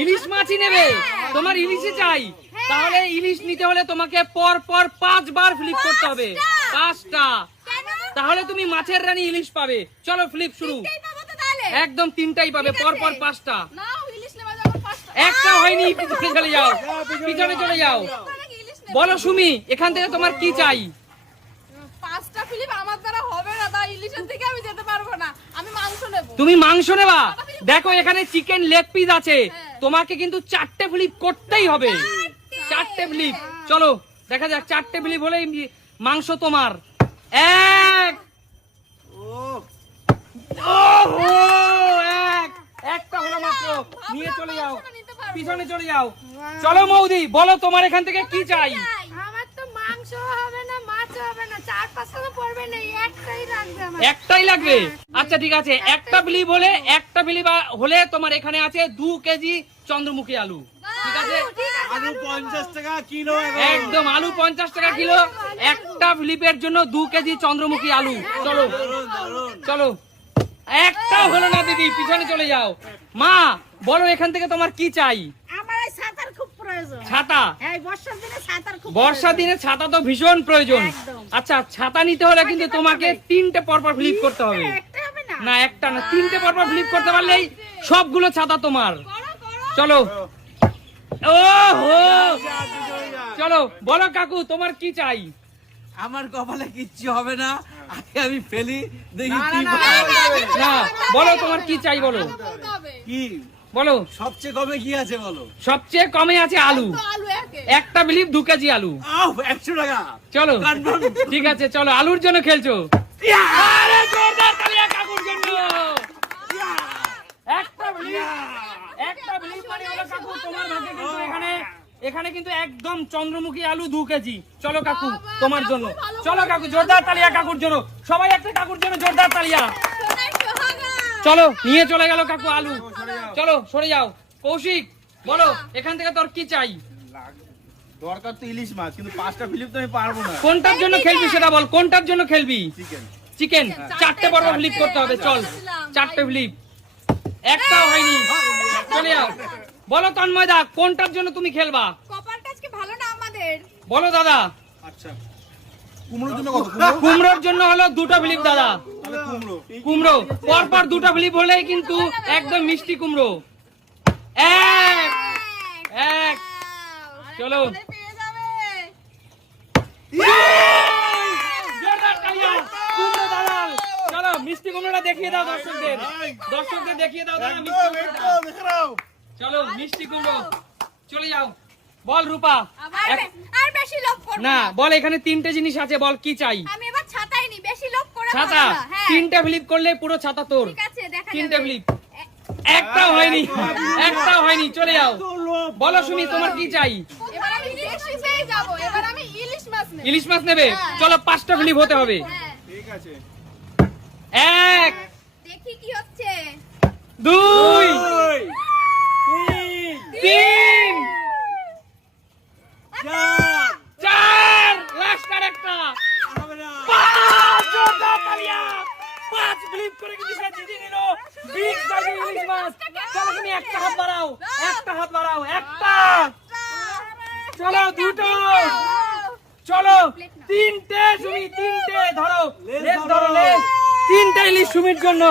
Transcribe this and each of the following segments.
ইলিশ মাছই নেবে। তোমার ইলিশই চাই। তাহলে ইলিশ নিতে হলে তোমাকে পর পর পাঁচবার ফ্লিপ করতে হবে। পাঁচটা। তাহলে তুমি মাছের রানী ইলিশ পাবে। চলো ফ্লিপ শুরু। একদম তিনটাই পাবে। পর পর পাঁচটা। একটা হয়নি পিছনে চলে যাও। পিছনে চলে যাও। নেবা? বলো সুমি এখান থেকে তোমার কি চাই? পাঁচটা ফিলিপ আমার দ্বারা হবে না তাই ইলিশের দিকে আমি যেতে পারব না। আমি মাংস নেব। তুমি মাংস নেবা। দেখো এখানে চিকেন লেগ পিস আছে। তোমাকে কিন্তু চারটে ফ্লিপ করতেই হবে। চারটে ফ্লিপ চলো দেখা যাক চারটে ফ্লিপ হলে মাংস তোমার। এক। একটা হলো মাত্র। নিয়ে চলে যাও। পিছনে চলে যাও। চলো মৌদি বলো তোমার এখান থেকে কি চাই? আমার তো মাংস হবে না মাছ হবে না চার পাঁচটা তো পড়বে না একটাই লাগবে আমার। একটাই লাগবে? আচ্ছা ঠিক আছে। একটা বিলিভ হলে একটা বিলিভ হলে তোমার এখানে আছে দু কেজি চন্দ্রমুখী আলু। ঠিক আছে? আলু পঞ্চাশ টাকা কিলো একদম আলু পঞ্চাশ টাকা কিলো। একটা ফ্লিপের জন্য দু কেজি চন্দ্রমুখী আলু। চলো চলো। একটা হলো না দিদি পিছনে চলে যাও। মা বলো এখান থেকে তোমার কি চাই? আমার এই ছাতার খুব প্রয়োজন। ছাতা? বর্ষার দিনে বর্ষা দিনে ছাতা তো ভীষণ প্রয়োজন। আচ্ছা ছাতা নিতে হলে কিন্তু তোমাকে তিনটে পরপর ফ্লিপ করতে হবে। প্রয়োজন। একটা হবে না? না একটা না তিনটে পরপর ফ্লিপ করতে পারলেই সবগুলো ছাতা তোমার। চলো। ও হো চলো বলো কাকু তোমার কি চাই? আমার কপালে কিচ্ছু হবে না। আগে আমি ফেলি দেখি না, কি না, বলো তোমার কি চাই বলো। কি? বলো। সবচেয়ে কমে কি আছে বলো? সবচেয়ে কমে আছে আলু। তো আলু একে। একটা বিলিভ দু কেজি আলু। একশো টাকা। চলো। ঠিক আছে চলো আলুর জন্য খেলছো। আরে কাকুর জন্য। একটা belief, একটা belief মানে হলো কাকু তোমার ভাগ্যে কিন্তু এখানে এখানে কিন্তু একদম চন্দ্রমুখী আলু দু কেজি। চলো কাকু তোমার জন্য। চলো কাকু জোরদার তালিয়া কাকুর জন্য। সবাই একটা কাকুর জন্য জোরদার তালিয়া। চলো নিয়ে চলে গেল কাকু আলু। চলো সরে যাও। কৌশিক বলো এখান থেকে তোর কি চাই? দরকার তো ইলিশ মাছ কিন্তু পাঁচটা ফিলিপ তো আমি পারব না। কোনটার জন্য খেলবি সেটা বল কোনটার জন্য খেলবি? চিকেন চিকেন চারটে পর্ব ফ্লিপ করতে হবে চল। চারটে ফ্লিপ একটাও হয়নি। চলে যাও। বলো তন্ময় দা কোনটার জন্য তুমি খেলবা? কপালটা আজকে ভালো না আমাদের? বলো দাদা। আচ্ছা। কুমড়োর জন্য কত? কুমড়োর জন্য হলো দুটো ফ্লিপ দাদা। কুমড়ো। কুমড়ো। পরপর দুটো ফ্লিপ হলেই কিন্তু একদম মিষ্টি কুমড়ো। এক! এক! চলো পেয়ে যাবে জোরদার তালিয়া, কুমড়ো দালাল। চলো মিষ্টি কুমড়োটা দেখিয়ে দাও দর্শকদের দেখিয়ে দাও দাদা চলো মিষ্টি কুমড়ো। চলে যাও। বল রূপা। আর বেশি লোভ করব না বল এখানে তিনটে জিনিস আছে বল কি চাই? আমি এবার ছাতাই নি বেশি লোভ করে ছাতা? হ্যাঁ। তিনটে ফ্লিপ করলে পুরো ছাতা তোর। ঠিক আছে দেখা তিনটে ফ্লিপ। একটাও হয়নি একটাও হয়নি চলে যাও। বলো সুমি তোমার কি চাই? এবার আমি ইলিশ পেয়ে যাব এবার আমি ইলিশ মাছ নেব। ইলিশ মাছ নেবে? চলো পাঁচটা ফ্লিপ হতে হবে। হ্যাঁ। ঠিক আছে। এক দুই তিন, তিন চার, লাস্ট। পাঁচ জোরদার তালিয়া। পাঁচ ফ্লিপ করে কিন্তু সে জিতে নিল। বিগ ইলিশ মাছ চলো তুমি একটা হাত বাড়াও একটা হাত বাড়াও একটা। চলো দুটো। চলো তিনটে সুমি তিনটে ধরো। লেজ ধরো লেজ। তিনটে ইলিশ সুমির জন্য।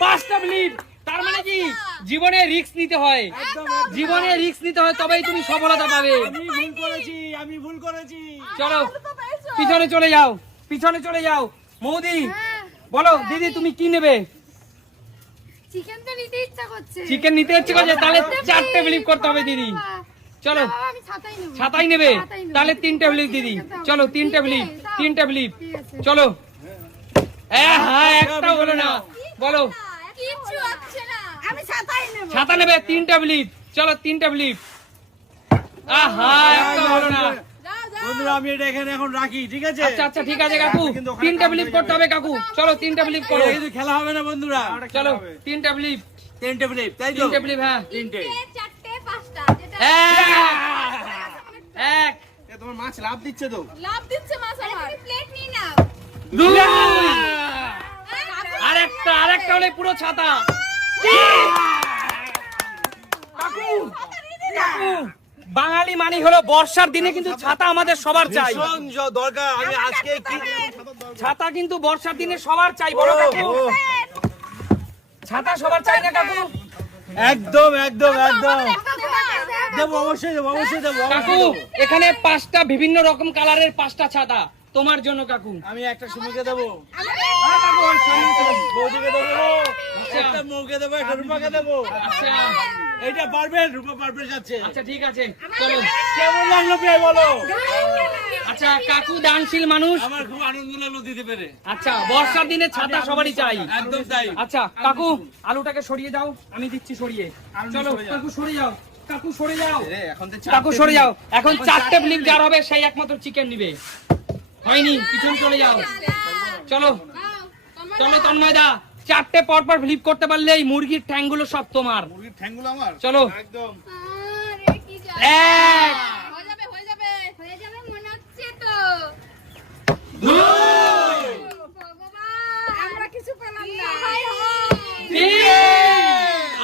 পাঁচটা ফ্লিপ জীবনে রিস্ক নিতে হয়। জীবনে রিস্ক নিতে হয় তবেই তুমি সফলতা পাবে। আমি ভুল করেছি আমি ভুল করেছি। চলো পিছনে চলে যাও পিছনে চলে যাও। মৌদি বলো দিদি তুমি কি নেবে? চিকেন তো নিতে ইচ্ছা করছে। চিকেন নিতে ইচ্ছে করছে তাহলে চারটে বিলিভ করতে হবে দিদি। চলো ছাতাই নেবে। তাহলে তিনটে বিলিভ দিদি। চলো তিনটে বিলিভ তিনটে বিলিভ চলো। এ, হ্যাঁ একটা হলো না। বলো। আমি ছাতাই নেব। ছাতা নেবে তিনটে বিলিভ চলো তিনটে বিলিভ আহা একটা হলো না। যাও যাও বন্ধুরা আমি এটা এখানে এখন রাখি ঠিক আছে? আচ্ছা আচ্ছা ঠিক আছে কাকু। তিনটে বিলিভ করতে হবে কাকু। চলো তিনটে বিলিভ করো। এটা কিন্তু খেলা হবে না বন্ধুরা। চলো তিনটে তিনটে তাই তো? তিনটে বিলিভ হ্যাঁ। তিনটে। তিনটে, চারটে পাঁচটা যেটা এক। এক। তোমার মাছ লাভ দিচ্ছে তো। লাভ দিচ্ছে মাছ আমার। প্লেট নিয়ে নাও। দুই। আরেকটা আরেকটা হলে পুরো ছাতা। বাঙালি মানি হলো বর্ষার দিনে কিন্তু ছাতা আমাদের সবার চাই। দরকার আমি আজকে ছাতা কিন্তু বর্ষার দিনে সবার চাই বড় কাকু। ছাতা সবার চাই না কাকু? একদম একদম একদম। দেবো অবশ্যই দেবো অবশ্যই দেবো কাকু এখানে পাঁচটা বিভিন্ন রকম কালারের পাঁচটা ছাতা। তোমার জন্য কাকু। আমি একটা সুমিকে দেবো। বৌদিকে দেবো। একটা মৌকে দেবো একটা রূপাকে দেবো। আচ্ছা। এইটা পারবেন রূপা যাচ্ছে আচ্ছা ঠিক আছে। চলো। কেমন লাগল প্রিয় বলো? আচ্ছা কাকু দানশীল মানুষ। আমার খুব আনন্দ লাগল দিতে পেরে। আচ্ছা বর্ষার দিনে ছাতা সবারই চাই। একদম তাই আচ্ছা কাকু আলুটাকে সরিয়ে দাও। আমি দিচ্ছি সরিয়ে। চলো কাকু সরে যাও। কাকু সরে যাও। রে, এখন তো কাকু সরে যাও। এখন চারটে ফ্লিপ যার হবে সেই একমাত্র চিকেন নিবে। হয়নি পিছন চলে যাও। চলো। চলো তন্ময়দা চারটে পর পর ফ্লিপ করতে পারলে এই মুরগির ঠ্যাংগুলো সব তোমার। মুরগির ঠ্যাঙ্গুলো আমার? চলো। একদম। আরে কি জ্বালা। এক। হয়ে যাবে হয়ে যাবে হয়ে যাবে মনে হচ্ছে তো। ভগবান আমরা কিছু পেলাম না হায় হায় তিন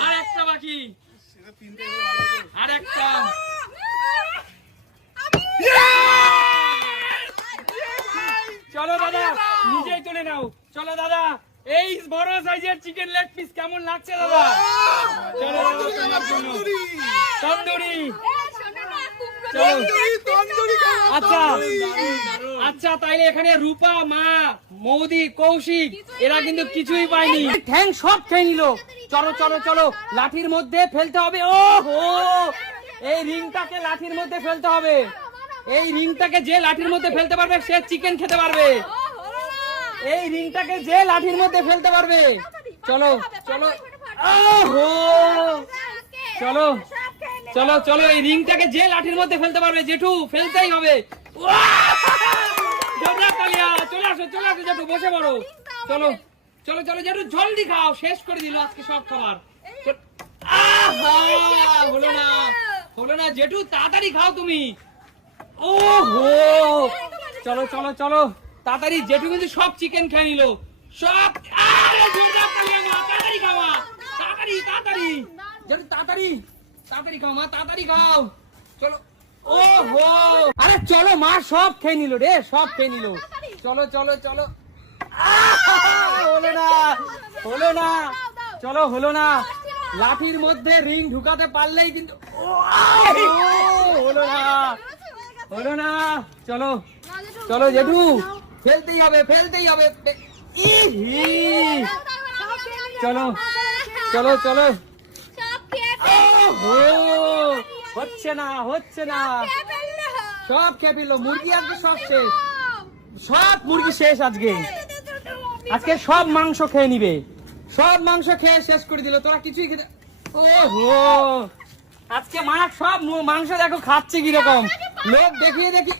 আর একটা। বাকি আর একটা চলো দাদা নিজেই তুলে নাও। চলো দাদা এই বড় সাইজের চিকেন লেগ পিস কেমন লাগছে দাদা? চলো। তন্দুরি। আচ্ছা আচ্ছা তাইলে এখানে রূপা মা মৌদি কৌশিক এরা কিন্তু কিছুই পায়নি। ঠ্যাং সব খেয়ে নিল। চলো চলো চলো লাঠির মধ্যে ফেলতে হবে। ও হো এই রিংটাকে লাঠির মধ্যে ফেলতে হবে। এই রিংটাকে যে লাঠির মধ্যে ফেলতে পারবে, সে চিকেন খেতে পারবে। এই রিংটাকে যে লাঠির মধ্যে ফেলতে পারবে। চলো চলো। চলো চলো চলো, এই রিংটাকে যে লাঠির মধ্যে ফেলতে পারবে, জেঠু, ফেলতেই হবে। চলে আসো চলে আসো, জেঠু, বসে পড়ো। চলো চলো চলো, জেঠু, জলদি খাও, শেষ করে দিল আজকে সব খাবার! হলো না হলো না, জেঠু, তাড়াতাড়ি খাও তুমি। চলো চলো চলো। তাড়াতাড়ি জেঠু কিন্তু সব চিকেন খেয়ে নিল। সব মা, আরে চলো মা সব খেয়ে নিল রে সব খেয়ে নিল। চলো চলো চলো। হলো না হলো না। চলো হলো না। লাঠির মধ্যে রিং ঢুকাতে পারলেই কিন্তু ও, হলো না চলো। চলো জেঠু। ফেলতেই হবে ফেলতেই হবে! চলো চলো চলো। হচ্ছে না হচ্ছে না। সব খেয়ে ফেলল। মুরগি আজকে সব শেষ। সব মুরগি শেষ আজকে। আজকে সব মাংস খেয়ে নিবে। সব মাংস খেয়ে শেষ করে দিল। তোরা কিছুই খেতে ওহো। আজকে মা সব মাংস দেখো খাচ্ছে কীরকম। লোক দেখিয়ে দেখি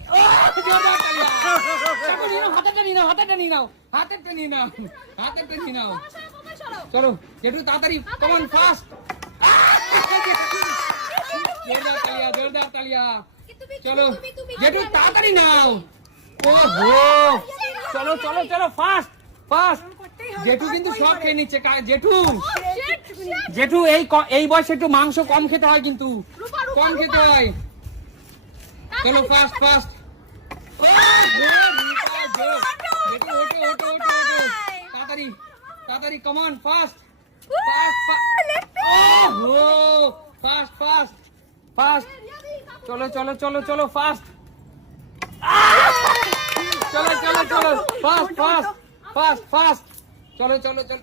চলো একটু তাড়াতাড়ি চলো, জেঠু, তাড়াতাড়ি নাও। ও হো চলো চলো চলো ফাস্ট ফাস্ট জেঠু কিন্তু সব খেয়ে নিচ্ছে জেঠু। জেঠু এই এই বয়সে একটু মাংস কম খেতে হয় কিন্তু। কম খেতে হয়। চলো ফাস্ট ফাস্ট তাড়াতাড়ি তাড়াতাড়ি come on fast fast fast fast fast চলো চলো চলো চলো ফাস্ট চলো চলো চলো। ফাস্ট ফাস্ট ফাস্ট ফাস্ট চলো চলো চলো।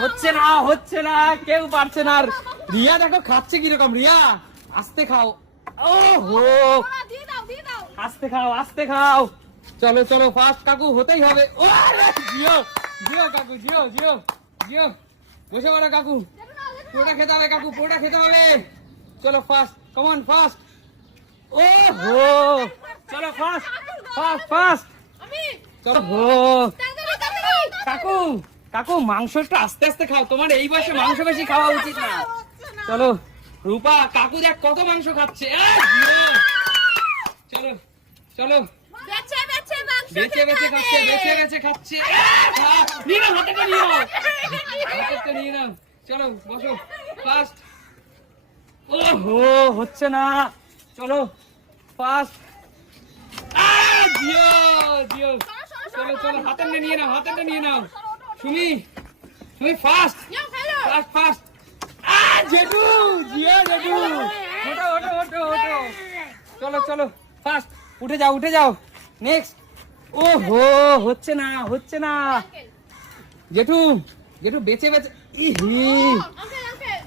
হচ্ছে না হচ্ছে না কেউ পারছে না। আর রিয়া দেখো খাচ্ছে কীরকম রিয়া আস্তে খাও। ও হো দিয়ে দাও দিয়ে দাও আস্তে খাও আস্তে খাও। চলো চলো ফাস্ট কাকু হতেই হবে। ও জিও জিও কাকু জিও জিও জিও। বসে পড়ো কাকু। পুরোটা খেতে হবে কাকু পুরোটা খেতে হবে। চলো ফাস্ট কমন ফাস্ট ও হো চলো ফাস্ট ফাস্ট ফাস্ট চলো। হো কাকু। কাকু মাংস একটু আস্তে আস্তে খাও। তোমার এই বয়সে মাংস বেশি খাওয়া উচিত না। চলো রূপা কাকু দেখ কত মাংস খাচ্ছে। চলো চলো। বেচে বেচে মাংস বেঁচে বেঁচে খাচ্ছে বেঁচে বেঁচে খাচ্ছে। নিয়ে নাও হাতেটা নিয়ে নাও। হাতেরটা নিয়ে নাও। চলো বসো। ফাস্ট হো হচ্ছে না। চলো ফার্স্ট জিও জিও চলো চলো হাতেরটা নিয়ে নাও হাতেরটা নিয়ে নাও। ফার্স্ট ইয়ো, খেলো। ফার্স্ট ফার্স্ট আ জেঠু জিও জেঠু। ওঠো ওঠো ওঠো ওঠো। চলো চলো ফার্স্ট উঠে যাও উঠে যাও। নেক্সট ও হো হচ্ছে না হচ্ছে না। জেঠু জেঠু বেঁচে বেঁচে ইহি। আঙ্কেল।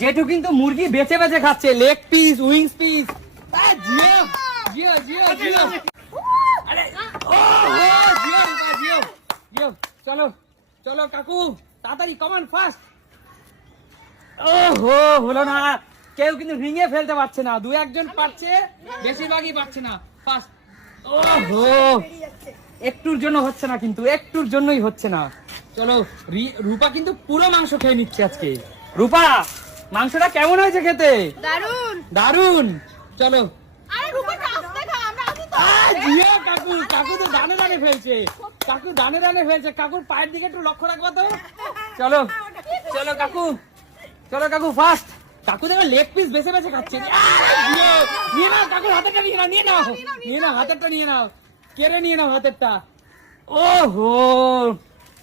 জেঠু কিন্তু মুরগি বেছে বেছে খাচ্ছে। লেগ পিস উইংস পিস জিও জিও জিও জিও আরে ও হো জিও রূপা, জিও জিও চলো চলো কাকু তাড়াতাড়ি কমান ফাস্ট ও হো হলো না। কেউ কিন্তু রিঙে ফেলতে পারছে না। দু একজন পারছে বেশিরভাগই পারছে না। ফাস্ট ও হো একটুর জন্য হচ্ছে না কিন্তু একটুর জন্যই হচ্ছে না। চলো রূপা কিন্তু পুরো মাংস খেয়ে নিচ্ছে আজকে। রূপা মাংসটা কেমন হয়েছে খেতে? দারুণ দারুণ চলো। আরে রূপা জিও কাকু কাকু তো দানে দানে ফেলছে। কাকু দানে দানে ফেলছে। কাকুর পায়ের দিকে একটু লক্ষ্য রাখবা তো। চলো চলো কাকু চলো কাকু ফার্স্ট কাকু দেখো লেগ পিস বেছে বেছে খাচ্ছে। জিও, নিয়ে নাও কাকুর হাতেরটা নিয়ে নাও নিয়ে নাও। নিয়ে নাও হাতেরটা নিয়ে নাও। কেড়ে নিয়ে নাও হাতেরটা। ও হো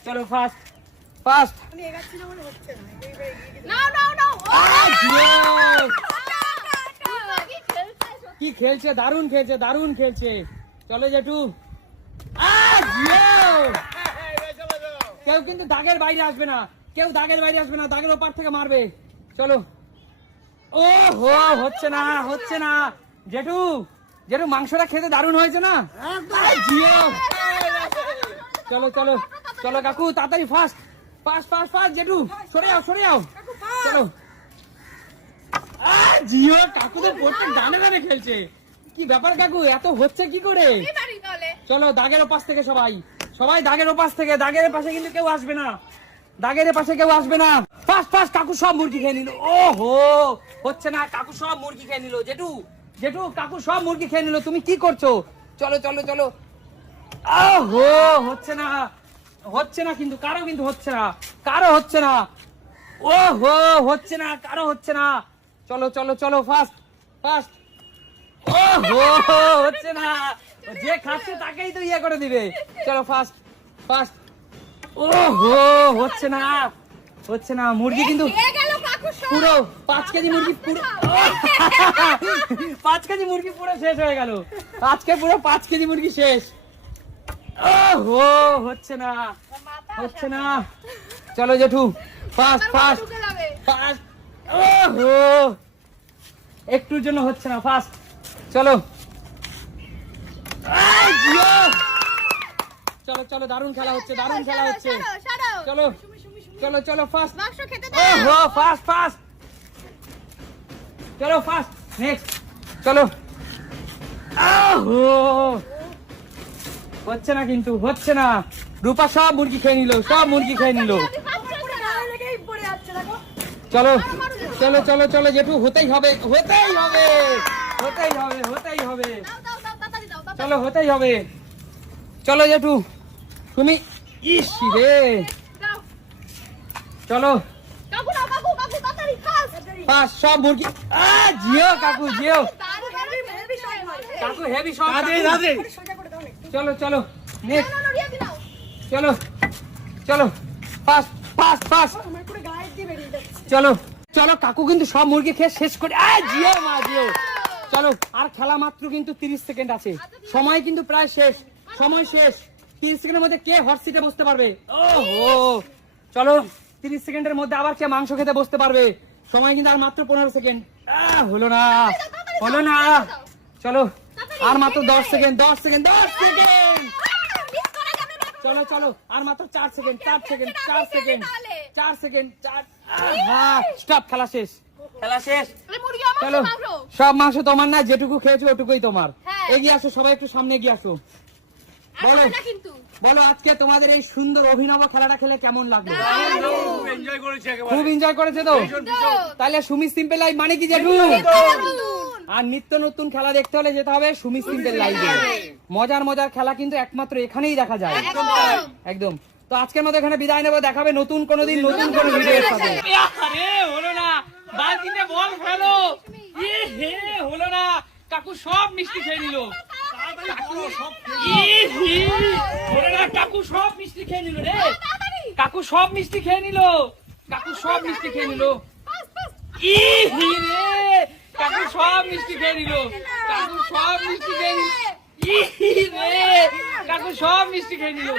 চলো ফার্স্ট ফার্স্ট নাও, নাও, নাও। ও, জিও রূপা কি খেলছে? কি খেলছে? দারুণ খেলছে দারুণ খেলছে। চলো জেঠু। কেউ কিন্তু দাগের বাইরে আসবে না। কেউ দাগের বাইরে আসবে না দাগের ওপার থেকে মারবে। চলো। ও হো হচ্ছে না হচ্ছে না। জেঠু জেঠু মাংসটা খেতে দারুণ হয়েছে না? চলো চলো চলো কাকু তাড়াতাড়ি ফাস্ট ফাস্ট ফাস্ট ফাস্ট জেঠু। সরে যাও সরে যাও চলো। জিও কাকু তো পড়তে ডানে ডানে খেলছে। কি ব্যাপার কাকু এত হচ্ছে কি করে? চলো দাগের ওপাশ থেকে সবাই। সবাই দাগের ওপাশ থেকে দাগের পাশে কিন্তু কেউ আসবে না। দাগের পাশে কেউ আসবে না। কাকু সব মুরগি খেয়ে নিল। ও হো হচ্ছে না কাকু সব মুরগি খেয়ে নিল। জেঠু জেঠু কাকু সব মুরগি খেয়ে নিল। তুমি কি করছ? চলো চলো চলো। হো হচ্ছে না হচ্ছে না কিন্তু কারও কিন্তু হচ্ছে না কারও হচ্ছে না। ও হো হচ্ছে না কারও হচ্ছে না। চলো চলো চলো ফাস্ট ফাস্ট ও হচ্ছে না। যে খাচ্ছে তাকেই তো ইয়ে করে দিবে। চলো ফাস্ট ফাস্ট ও হো হচ্ছে না হচ্ছে না। মুরগি কিন্তু। পুরো পাঁচ কেজি মুরগি পুরো পাঁচ কেজি মুরগি পুরো শেষ হয়ে গেল। আজকে পুরো পাঁচ কেজি মুরগি শেষ। ও হো হচ্ছে না হচ্ছে না। চলো জেঠু ফাস্ট ফাস্ট ফাস্ট একটুর জন্য হচ্ছে না ফাস্ট চলো। চলো চলো দারুণ খেলা হচ্ছে দারুণ খেলা হচ্ছে। চলো চলো। চলো ও ফাস্ট ফাস্ট চলো ফাস্ট নেক্সট চলো আহো হচ্ছে না কিন্তু হচ্ছে না। রূপা সব মুরগি খেয়ে নিল সব মুরগি খেয়ে নিল। চলো। চলো চলো চলো জেঠু হতেই হবে হতেই হবে হতেই হবে হতেই হবে দাও, দাও, দাও, তাড়াতাড়ি দাও, তাড়াতাড়ি। চলো হতেই হবে চলো জেঠু তুমি ইস রে চলো কাকু নাও, কাকু, কাকু, তাড়াতাড়ি, খাস। পাঁচ সব মুরগি আ জিও কাকু জিও। কাকু হেভি সব। চলো চলো। চলো চলো ফাস্ট ফাস্ট ফাস্ট চলো চলো, কাকু কিন্তু সব মুরগি খেয়ে শেষ করে মা, জিও। চলো, আর খেলা মাত্র কিন্তু তিরিশ সেকেন্ড আছে। সময় কিন্তু প্রায় শেষ। সময় শেষ। তিরিশ সেকেন্ডের মধ্যে কে হট সিটে বসতে পারবে? ও চলো, তিরিশ সেকেন্ডের মধ্যে আবার কে মাংস খেতে বসতে পারবে? সময় কিন্তু আর মাত্র পনেরো সেকেন্ড। হলো না। হলো না। চলো, আর মাত্র দশ সেকেন্ড দশ সেকেন্ড দশ সেকেন্ড আহ, miss করা যাবে না। চলো চলো। আর মাত্র চার সেকেন্ড চার সেকেন্ড চার সেকেন্ড চার সেকেন্ড চার। হ্যাঁ স্টপ খেলা শেষ। খেলা চলো। সব মাংস। তোমার না যেটুকু খেয়েছো ওটুকুই তোমার। হ্যাঁ। এগিয়ে আসো সবাই একটু সামনে এগিয়ে আসো। বলো। বলো আজকে তোমাদের এই সুন্দর অভিনব খেলাটা খেলে কেমন লাগল? এনজয় করেছি একেবারে। খুব এনজয় করেছে তো? তাহলে সুমি সিম্পল লাইভ মানে কি জেঠু। আর নিত্য নতুন খেলা দেখতে হলে যেতে হবে সুমি সিম্পল লাইভে। মজার মজার খেলা কিন্তু একমাত্র এখানেই দেখা যায়। একদম। একদম। তো আজকের মতো এখানে বিদায় নেব দেখাবে নতুন কোনো দিন নতুন কোনো ভিডিওর সাথে। আরে হলো না। বালতিতে বল ফেলো। হে হলো না। কাকু সব মিষ্টি খেয়ে নিল। ই হি, হলো না কাকু সব মিষ্টি খেয়ে নিল রে। কাকু সব মিষ্টি খেয়ে নিল। কাকু সব মিষ্টি খেয়ে নিল। ই রে। কাকু সব মিষ্টি খেয়ে নিল। কাকু সব মিষ্টি খেয়ে নিল। ই হি রে কাকু সব মিষ্টি খেয়ে নিল।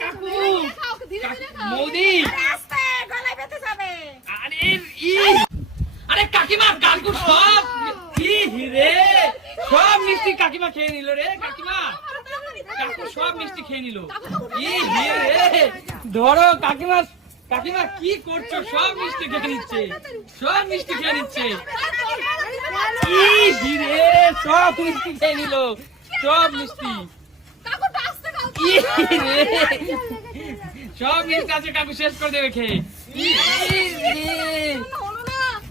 কাকু মোদি। আস্তে গলায় বেঁধে যাবে। আরে ই। আরে কাকিমা কাকু সব রে সব মিষ্টি কাকিমা খেয়ে নিল রে কাকিমা। কাকু সব মিষ্টি খেয়ে নিল। ই রে ধরো কাকিমা কাকিমা, কি করছ? সব মিষ্টি খেয়ে নিচ্ছে। সব মিষ্টি খেয়ে নিচ্ছে। ই রে সব মিষ্টি খেয়ে নিল। সব মিষ্টি। সব মিষ্টি আছে কাকু শেষ করে দেবে খেয়ে।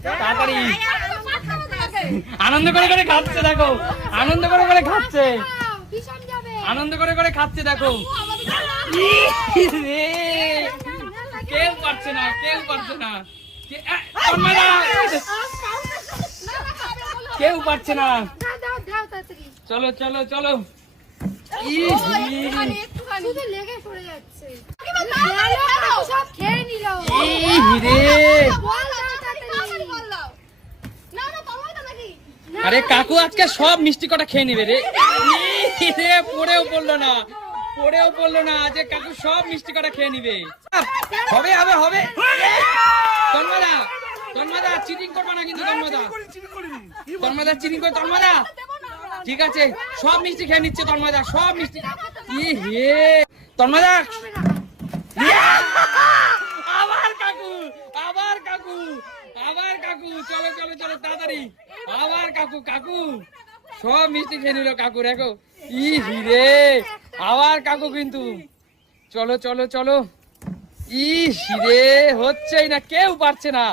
তাড়াতাড়ি। আনন্দ করে করে খাচ্ছে, দেখো। আনন্দ করে করে খাচ্ছে। আনন্দ করে করে খাচ্ছে, দেখো। কেউ পারছে না কেউ পারছে না! কেউ পারছে না। দাও দাও দাও তাড়াতাড়ি। চলো চলো চলো। আরে কাকু আজকে সব মিষ্টি কটা খেয়ে নিবে রে। পড়েও পড়ল না। পড়েও পড়ল না আজকে কাকু সব মিষ্টি কটা খেয়ে নিবে। হবে হবে হবে। তন্মদা তন্মদা চিটিং করবে না কিন্তু তন্মদা। তন্মদা চিটিং করে তন্মদা। ঠিক আছে সব মিষ্টি খেয়ে নিচ্ছে তন্মদা সব মিষ্টি। ই হে তন্মদা। আবার কাকু আবার কাকু আবার কাকু চলো চলো চলো তাড়াতাড়ি। আবার কাকু কাকু সব মিষ্টি খেয়ে নিল কাকু দেখো। ই হিরে আবার কাকু কিন্তু। চলো চলো চলো। ই হিরে হচ্ছেই না কেউ পারছে না।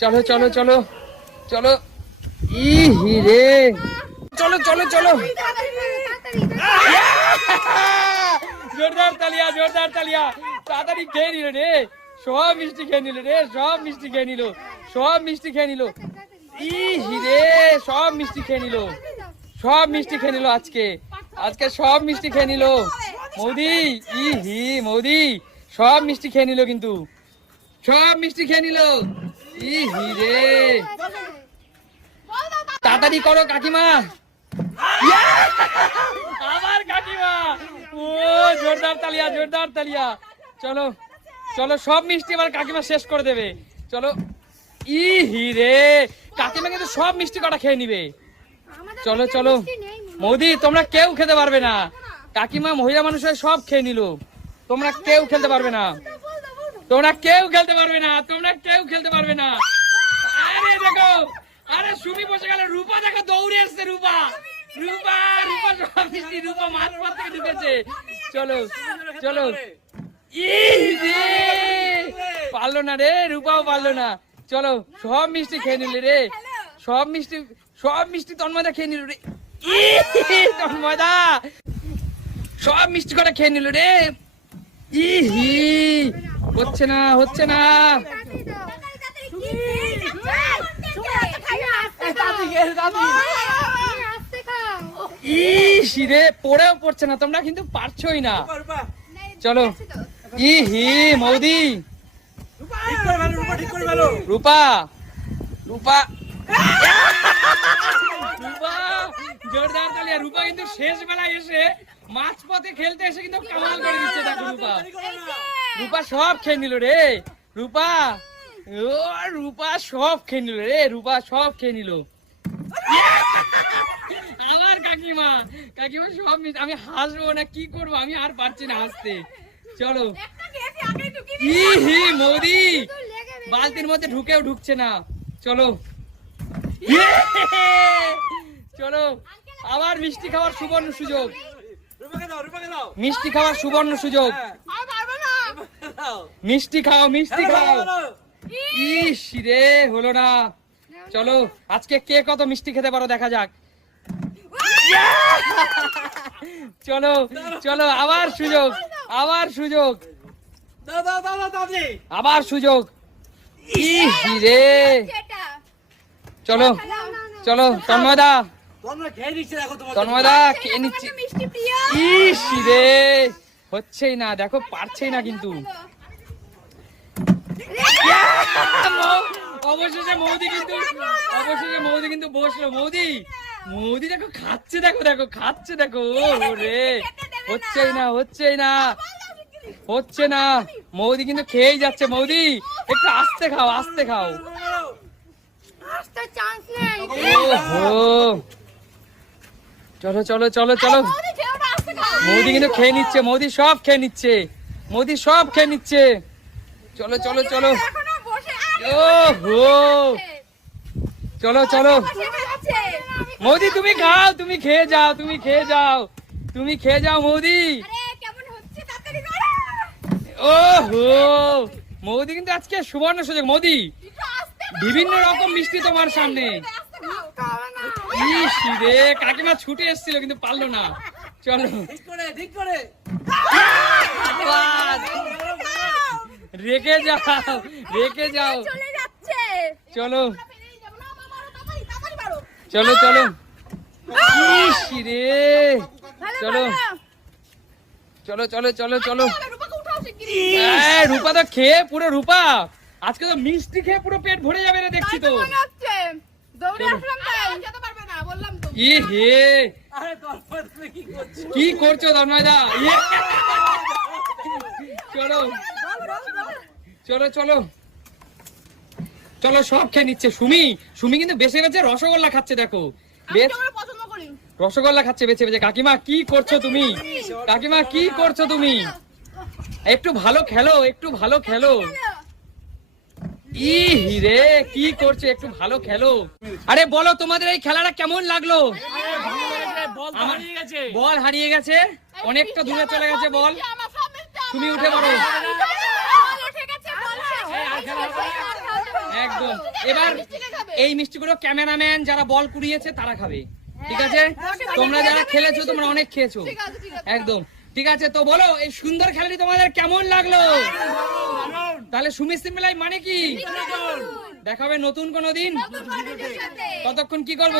চলো চলো চলো চলো। ই হিরে চলো চলো চলো। জোরদার তালিয়া জোরদার তালিয়া। তাড়াতাড়ি খেয়ে নিল রে। সব মিষ্টি খেয়ে নিল রে সব মিষ্টি খেয়ে নিল। সব মিষ্টি খেয়ে নিল। ই হিরে সব মিষ্টি খেয়ে নিল। সব মিষ্টি খেয়ে নিল আজকে। আজকে সব মিষ্টি খেয়ে নিল। মৌদি, ই হি, মৌদি, সব মিষ্টি খেয়ে নিল কিন্তু। সব মিষ্টি খেয়ে নিল। ই হিরে তাড়াতাড়ি করো কাকিমা। আবার কাকিমা। ও, জোরদার তালিয়া জোরদার তালিয়া। চলো চলো, সব মিষ্টি আমার কাকিমা শেষ করে দেবে। চলো, ই হি রে। কাকিমা কিন্তু সব মিষ্টি কটা খেয়ে নিবে। চলো চলো। মোদি তোমরা কেউ খেতে পারবে না। কাকিমা মহিলা মানুষ সব খেয়ে নিল। তোমরা কেউ খেলতে পারবে না। তোমরা কেউ খেলতে পারবে না। তোমরা কেউ খেলতে পারবে না। আরে দেখো আরে সুমি বসে গেল। রূপা দেখো দৌড়ে এসছে রূপা। রূপা রূপা সব মিষ্টি রূপা মাছ মাছ থেকে ঢুকেছে। চলো চলো। ই পারল না রে রূপাও পারল না। চলো সব মিষ্টি খেয়ে নিলে রে। সব মিষ্টি সব মিষ্টি তন্ময়দা খেয়ে নিল রে। তন্ময়দা। সব মিষ্টি কটা খেয়ে নিল রে। ই হি হচ্ছে না হচ্ছে না। আস্তে খাও রে পড়েও পড়ছে না তোমরা কিন্তু পারছোই না। চলো। ই হি মৌদি করে করে রূপা। রূপা। জোরদার তালিয়া রূপা কিন্তু শেষ বেলায় এসে মাছ পথে খেলতে এসে কিন্তু কামাল করে দিচ্ছে দেখো রূপা। রূপা সব খেয়ে নিল রে। রূপা ও রূপা সব খেয়ে নিল রে। রূপা সব খেয়ে নিল। আমার কাকিমা কাকিমা সব আমি হাসবো না কি করব? আমি আর পারছি না হাসতে। চলো। হি মোদি। বালতির মধ্যে ঢুকেও ঢুকছে না। চলো। ইয়ে! চলো। আবার মিষ্টি খাওয়ার সুবর্ণ সুযোগ। মিষ্টি খাওয়ার সুবর্ণ সুযোগ। মিষ্টি খাও মিষ্টি খাও। ইস রে হলো না। চলো আজকে কে কত মিষ্টি খেতে পারো দেখা যাক। চলো চলো আবার সুযোগ আবার সুযোগ। দাও দাও দাও দাও দাদি আবার সুযোগ। ইস রে। চলো চলো তন্ময়দা তন্ময়দা খেয়ে নিচ্ছি। ইস রে হচ্ছেই না দেখো পারছেই না কিন্তু। অবশেষে মৌদি কিন্তু অবশেষে মৌদি কিন্তু বসল। মৌদি মৌদি দেখো খাচ্ছে দেখো দেখো খাচ্ছে দেখো ও রে। হচ্ছেই না হচ্ছেই না। হচ্ছে না। মৌদি কিন্তু খেয়েই যাচ্ছে। মৌদি একটু আস্তে খাও আস্তে খাও। আসতে চান্স নেই। ওহো। চলো চলো চলো চলো। মৌদি কিন্তু খেয়ে নিচ্ছে মৌদি সব খেয়ে নিচ্ছে মৌদি সব খেয়ে নিচ্ছে। চলো চলো চলো। চলো চলো। মৌদি তুমি খাও তুমি খেয়ে যাও তুমি খেয়ে যাও তুমি খেয়ে যাও মৌদি। ও হো। মৌদি কিন্তু আজকে সুবর্ণ সুযোগ মৌদি। বিভিন্ন রকম মিষ্টি তোমার সামনে। ইস রে কাকিমা ছুটে এসেছিল কিন্তু পারল না। চলো। রেখে যাও রেখে যাও। চলো। চলো চলো। ইস রে। চলো। চলো চলো চলো চলো। রূপা তো খেয়ে পুরো রূপা। আজকে তো মিষ্টি খেয়ে পুরো পেট ভরে যাবে না দেখছি তো দৌড়ে আসলাম তাই খেতে পারবে না বললাম তো। ই হে। আরে তোমরা তুমি কি করছ? কি করছ তন্ময়দা ইয়ে। চলো। চলো চলো। চলো সব খেয়ে নিচ্ছে। সুমি সুমি কিন্তু বেছে বেছে রসগোল্লা খাচ্ছে দেখো। রসগোল্লা খাচ্ছে বেছে বেছে কাকিমা কি করছ তুমি? কাকিমা কি করছ তুমি? একটু ভালো খেলো একটু ভালো খেলো। ই হিরে কি করছ? একটু ভালো খেলো। আরে বলো, তোমাদের এই খেলাটা কেমন লাগল? বল হারিয়ে গেছে। অনেকটা দূরে চলে গেছে বল। তুমি উঠে পড়ো। একদম। এবার এই মিষ্টিগুলো ক্যামেরাম্যান যারা বল কুড়িয়েছে, তারা খাবে। ঠিক আছে? তোমরা যারা খেলেছো, তোমরা অনেক খেয়েছো। একদম। ঠিক আছে তো বলো এই সুন্দর খেলাটি তোমাদের কেমন লাগল? তাহলে সুমিস্ত্রি মেলায় মানে কি? দেখাবে নতুন কোনো দিন? ততক্ষণ কি করব?